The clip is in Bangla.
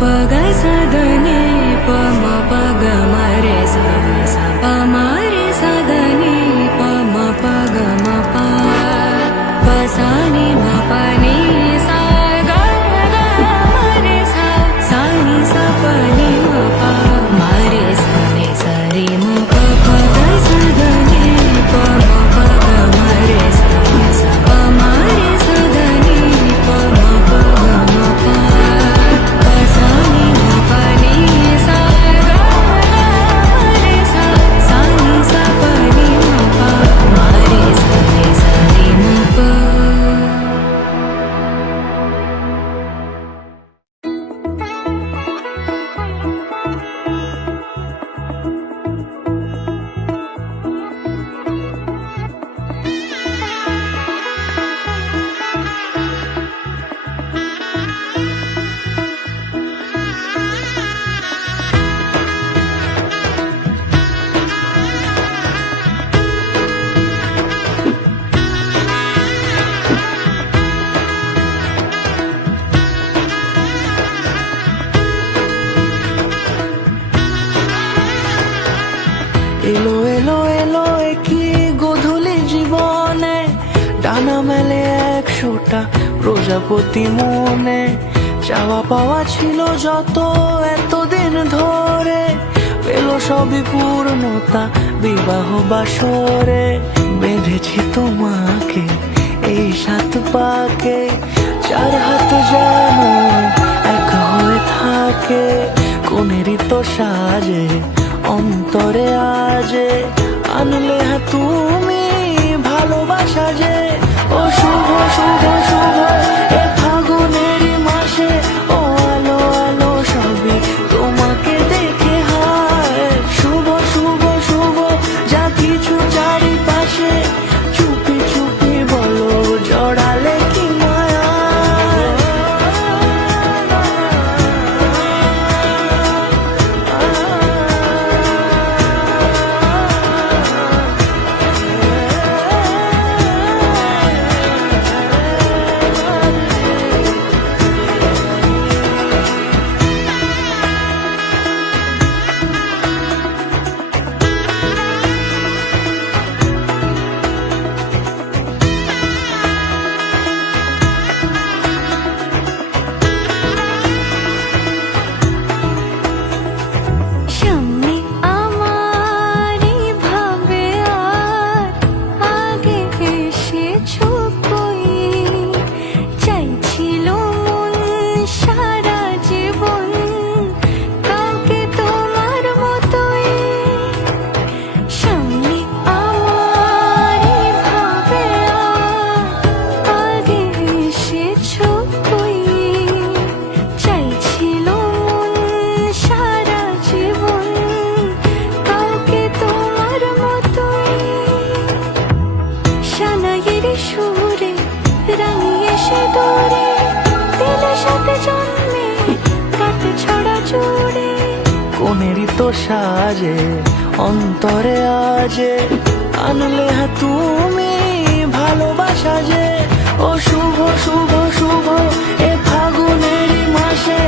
प ग स ध नि प म प ग म रे सा सा प म रे सा ध नि प म प ग म प प सा नि म प नि सा ग ग म रे सा सा नि सा प नि म प म रे सा रे म प प ग स ध नि प म प ग म रे सा सा प म रे सा ध नि प म प ग म प प सा नि म प नि सा ग ग म रे सा सा नि सा प नि म प म रे सा रे म प। এলো এলো এলো কি গধূলি জীবনে ডানা মেলে 100টা প্রজাপতি মনে চাওয়া পাওয়া ছিল যত এতদিন ধরে পেল সবই পূর্ণতা বিবাহ বাসরে বেঁধেছি তোমাকে এই 7 পাকে 4 হাত যেন এক হয়ে থাকে কোনেরই তো সাজে অন্তরে আজে আনলে তুমি ভালোবাসা যে ও শুভ শুভ শুভ এ ফাগুনেরই মাসে ও আলো আলো সবই তোমাকে দেখে হয় শুভ শুভ শুভ যা কিছু চারিপাশে চুপি চুপি বলো জড়ালে কি মায়া সামনে আমার ভাবে আর আগে এসেছো কই চাইছিল মন সারা জীবন কাউকে তোমার মতোই সামনে আমার ভাবে আর আগে এসেছো কই চাইছিল মন সারা জীবন কাউকে তোমার মতোই সানাইয়ের সুরে রাঙিয়ে সে দৌড়ে দিলের সাথে জন্মে রাত ছড়া জুড়ে কোনেরই তো সাজে অন্তরে আজে আনলে তুমি ভালোবাসা যে ও শুভ শুভ শুভ এ ফাগুনেরই মাসে